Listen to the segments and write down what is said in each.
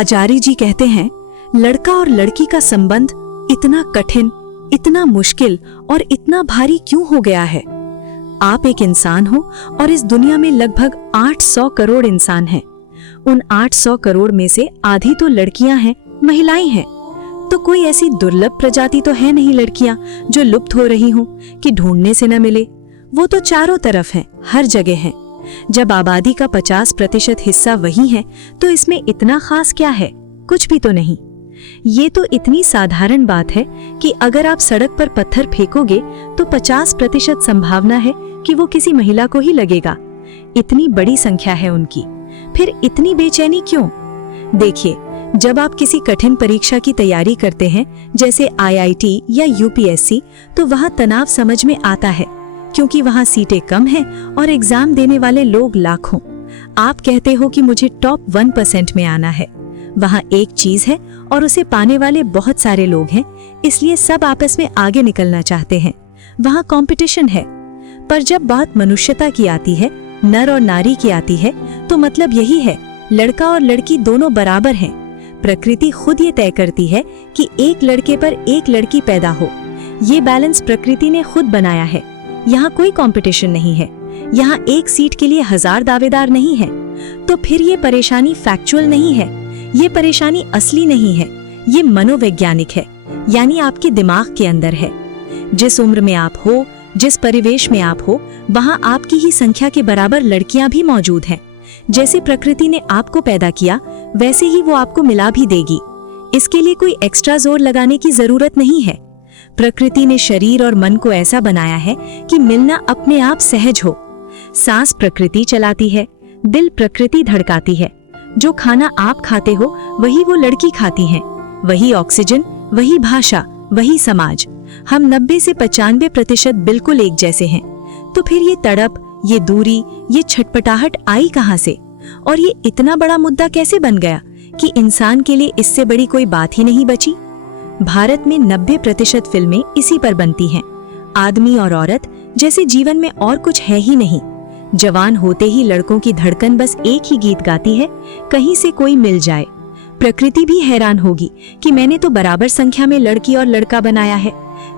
आचार्य जी कहते हैं, लड़का और लड़की का संबंध इतना कठिन, इतना मुश्किल और इतना भारी क्यों हो गया है। आप एक इंसान हो और इस दुनिया में लगभग 800 करोड़ इंसान हैं। उन 800 करोड़ में से आधी तो लड़कियां हैं, महिलाएं हैं। तो कोई ऐसी दुर्लभ प्रजाति तो है नहीं लड़कियां जो लुप्त हो रही हों कि ढूंढने से न मिले। वो तो चारों तरफ हैं, हर जगह हैं। जब आबादी का 50% हिस्सा वही है तो इसमें इतना खास क्या है? कुछ भी तो नहीं। ये तो इतनी साधारण बात है कि अगर आप सड़क पर पत्थर फेंकोगे तो 50% संभावना है कि वो किसी महिला को ही लगेगा। इतनी बड़ी संख्या है उनकी, फिर इतनी बेचैनी क्यों? देखिए, जब आप किसी कठिन परीक्षा की तैयारी करते हैं, जैसे IIT या UPSC, तो वहाँ तनाव समझ में आता है, क्योंकि वहाँ सीटें कम हैं और एग्जाम देने वाले लोग लाखों। आप कहते हो कि मुझे टॉप 1% में आना है। वहाँ एक चीज है और उसे पाने वाले बहुत सारे लोग हैं, इसलिए सब आपस में आगे निकलना चाहते हैं। वहाँ कंपटीशन है। पर जब बात मनुष्यता की आती है, नर और नारी की आती है, तो मतलब यही है, लड़का और लड़की दोनों बराबर हैं। प्रकृति खुद ये तय करती है कि एक लड़के पर एक लड़की पैदा हो। ये बैलेंस प्रकृति ने खुद बनाया है। यहाँ कोई कंपटीशन नहीं है। यहाँ एक सीट के लिए 1000 दावेदार नहीं है। तो फिर ये परेशानी फैक्चुअल नहीं है, ये परेशानी असली नहीं है, ये मनोवैज्ञानिक है, यानी आपके दिमाग के अंदर है। जिस उम्र में आप हो, जिस परिवेश में आप हो, वहाँ आपकी ही संख्या के बराबर लड़कियां भी मौजूद हैं। जैसे प्रकृति ने आपको पैदा किया, वैसे ही वो आपको मिला भी देगी। इसके लिए कोई एक्स्ट्रा जोर लगाने की जरूरत नहीं है। प्रकृति ने शरीर और मन को ऐसा बनाया है कि मिलना अपने आप सहज हो। सांस प्रकृति चलाती है, दिल प्रकृति धड़काती है। जो खाना आप खाते हो वही वो लड़की खाती है। वही ऑक्सीजन, वही भाषा, वही समाज। हम 90 से 95% बिल्कुल एक जैसे हैं। तो फिर ये तड़प, ये दूरी, ये छटपटाहट आई कहाँ से? और ये इतना बड़ा मुद्दा कैसे बन गया कि इंसान के लिए इससे बड़ी कोई बात ही नहीं बची? भारत में 90% फिल्में इसी पर बनती हैं। आदमी और औरत जैसे जीवन में और कुछ है ही नहीं। जवान होते ही लड़कों की धड़कन बस एक ही गीत गाती है, कहीं से कोई मिल जाए। प्रकृति भी हैरान होगी कि मैंने तो बराबर संख्या में लड़की और लड़का बनाया है।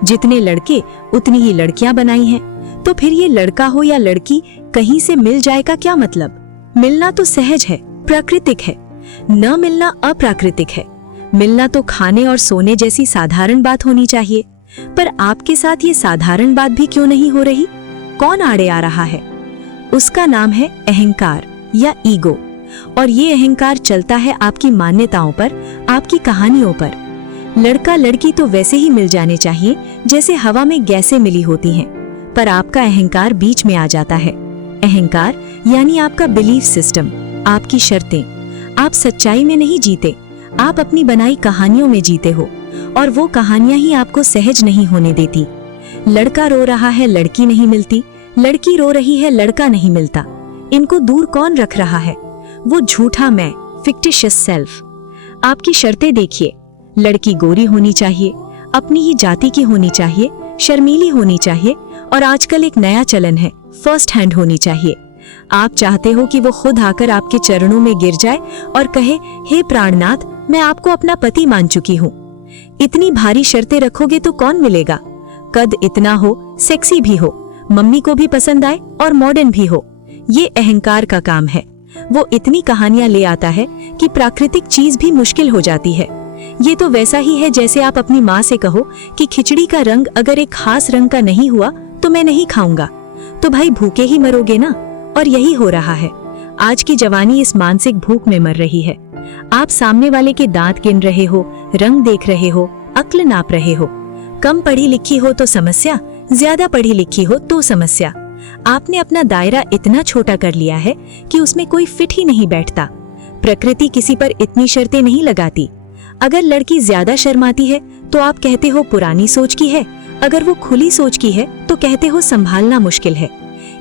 जितने लड़के उतनी ही लड़कियां बनाई हैं। तो फिर ये लड़का हो या लड़की, कहीं से मिल जाए का क्या मतलब? मिलना तो सहज है, प्राकृतिक है। न मिलना अप्राकृतिक है। मिलना तो खाने और सोने जैसी साधारण बात होनी चाहिए। पर आपके साथ ये साधारण बात भी क्यों नहीं हो रही? कौन आड़े आ रहा है? उसका नाम है अहंकार या ईगो। और ये अहंकार चलता है आपकी मान्यताओं पर, आपकी कहानियों पर। लड़का लड़की तो वैसे ही मिल जाने चाहिए जैसे हवा में गैसें मिली होती हैं, पर आपका अहंकार बीच में आ जाता है। अहंकार यानी आपका बिलीफ सिस्टम, आपकी शर्तें। आप सच्चाई में नहीं जीते, आप अपनी बनाई कहानियों में जीते हो, और वो कहानियां ही आपको सहज नहीं होने देती। लड़का रो रहा है, लड़की नहीं मिलती। लड़की रो रही है, लड़का नहीं मिलता। इनको दूर कौन रख रहा है? वो झूठा मैं, फिक्टिशियस सेल्फ। आपकी शर्तें देखिए। लड़की गोरी होनी चाहिए, अपनी ही जाति की होनी चाहिए, शर्मीली होनी चाहिए, और आजकल एक नया चलन है, फर्स्ट हैंड होनी चाहिए। आप चाहते हो कि वो खुद आकर आपके चरणों में गिर जाए और कहे, हे प्राणनाथ, मैं आपको अपना पति मान चुकी हूँ। इतनी भारी शर्तें रखोगे तो कौन मिलेगा? कद इतना हो, सेक्सी भी हो, मम्मी को भी पसंद आए और मॉडर्न भी हो। ये अहंकार का काम है। वो इतनी कहानियां ले आता है कि प्राकृतिक चीज भी मुश्किल हो जाती है। ये तो वैसा ही है जैसे आप अपनी माँ से कहो कि खिचड़ी का रंग अगर एक खास रंग का नहीं हुआ तो मैं नहीं खाऊंगा। तो भाई भूखे ही मरोगे ना। और यही हो रहा है। आज की जवानी इस मानसिक भूख में मर रही है। आप सामने वाले के दांत गिन रहे हो, रंग देख रहे हो, अक्ल नाप रहे हो। कम पढ़ी लिखी हो तो समस्या, ज्यादा पढ़ी लिखी हो तो समस्या। आपने अपना दायरा इतना छोटा कर लिया है कि उसमें कोई फिट ही नहीं बैठता। प्रकृति किसी पर इतनी शर्तें नहीं लगाती। अगर लड़की ज्यादा शर्माती है तो आप कहते हो पुरानी सोच की है। अगर वो खुली सोच की है तो कहते हो संभालना मुश्किल है।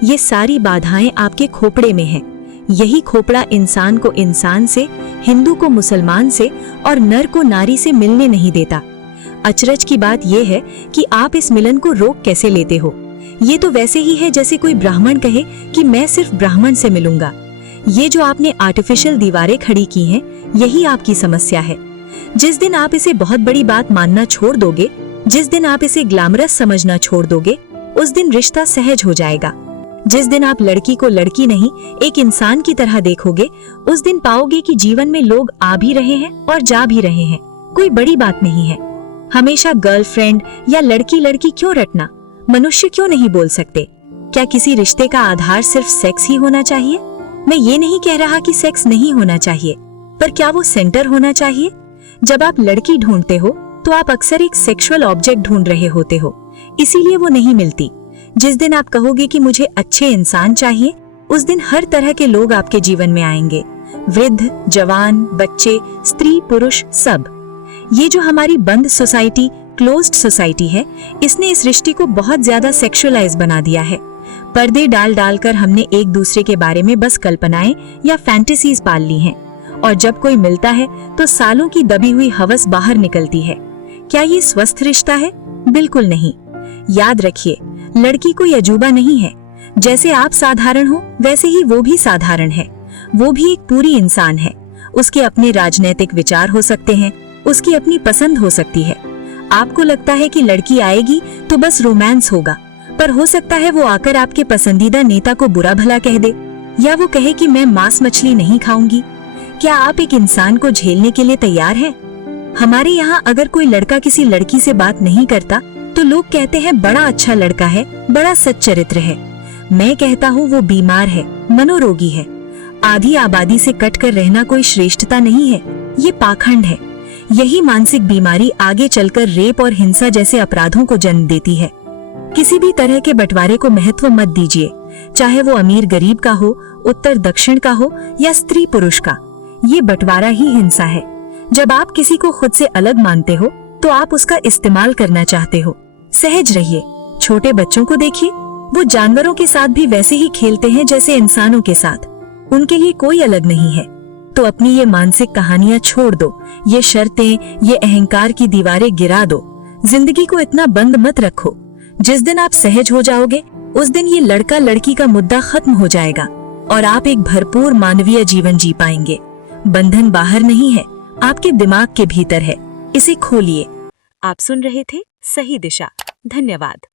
ये सारी बाधाएं आपके खोपड़े में हैं। यही खोपड़ा इंसान को इंसान से, हिंदू को मुसलमान से और नर को नारी से मिलने नहीं देता। अचरज की बात यह है कि आप इस मिलन को रोक कैसे लेते हो। ये तो वैसे ही है जैसे कोई ब्राह्मण कहे कि मैं सिर्फ ब्राह्मण से मिलूंगा। ये जो आपने आर्टिफिशियल दीवारें खड़ी की हैं, यही आपकी समस्या है। जिस दिन आप इसे बहुत बड़ी बात मानना छोड़ दोगे, जिस दिन आप इसे ग्लैमरस समझना छोड़ दोगे, उस दिन रिश्ता सहज हो जाएगा। जिस दिन आप लड़की को लड़की नहीं, एक इंसान की तरह देखोगे, उस दिन पाओगे कि जीवन में लोग आ भी रहे हैं और जा भी रहे हैं। कोई बड़ी बात नहीं है। हमेशा गर्लफ्रेंड या लड़की लड़की क्यों रटना? मनुष्य क्यों नहीं बोल सकते? क्या किसी रिश्ते का आधार सिर्फ सेक्स ही होना चाहिए? मैं ये नहीं कह रहा कि सेक्स नहीं होना चाहिए, पर क्या वो सेंटर होना चाहिए? जब आप लड़की ढूंढते हो तो आप अक्सर एक सेक्सुअल ऑब्जेक्ट ढूंढ रहे होते हो, इसीलिए वो नहीं मिलती। जिस दिन आप कहोगे कि मुझे अच्छे इंसान चाहिए, उस दिन हर तरह के लोग आपके जीवन में आएंगे। वृद्ध, जवान, बच्चे, स्त्री, पुरुष, सब। ये जो हमारी बंद सोसाइटी, क्लोज्ड सोसाइटी है, इसने इस रिश्ते को बहुत ज्यादा सेक्सुअलाइज बना दिया है। पर्दे डाल डालकर हमने एक दूसरे के बारे में बस कल्पनाएं या फैंटेसीज पाल ली हैं, और जब कोई मिलता है तो सालों की दबी हुई हवस बाहर निकलती है। क्या ये स्वस्थ रिश्ता है? बिल्कुल नहीं। याद रखिए, लड़की कोई अजूबा नहीं है। जैसे आप साधारण हो, वैसे ही वो भी साधारण है। वो भी एक पूरी इंसान है। उसके अपने राजनीतिक विचार हो सकते हैं, उसकी अपनी पसंद हो सकती है। आपको लगता है कि लड़की आएगी तो बस रोमांस होगा, पर हो सकता है वो आकर आपके पसंदीदा नेता को बुरा भला कह दे, या वो कहे कि मैं मांस मछली नहीं खाऊंगी। क्या आप एक इंसान को झेलने के लिए तैयार हैं? हमारे यहाँ अगर कोई लड़का किसी लड़की से बात नहीं करता तो लोग कहते हैं बड़ा अच्छा लड़का है, बड़ा सच्चरित्र है। मैं कहता हूँ वो बीमार है, मनोरोगी है। आधी आबादी से कटकर रहना कोई श्रेष्ठता नहीं है, ये पाखंड है। यही मानसिक बीमारी आगे चलकर रेप और हिंसा जैसे अपराधों को जन्म देती है। किसी भी तरह के बंटवारे को महत्व मत दीजिए, चाहे वो अमीर गरीब का हो, उत्तर दक्षिण का हो या स्त्री पुरुष का। ये बंटवारा ही हिंसा है। जब आप किसी को खुद से अलग मानते हो तो आप उसका इस्तेमाल करना चाहते हो। सहज रहिए। छोटे बच्चों को देखिए, वो जानवरों के साथ भी वैसे ही खेलते हैं जैसे इंसानों के साथ। उनके लिए कोई अलग नहीं है। तो अपनी ये मानसिक कहानियां छोड़ दो, ये शर्तें, ये अहंकार की दीवारें गिरा दो। जिंदगी को इतना बंद मत रखो। जिस दिन आप सहज हो जाओगे, उस दिन ये लड़का लड़की का मुद्दा खत्म हो जाएगा और आप एक भरपूर मानवीय जीवन जी पाएंगे। बंधन बाहर नहीं है, आपके दिमाग के भीतर है। इसे खोलिए। आप सुन रहे थे सही दिशा। धन्यवाद।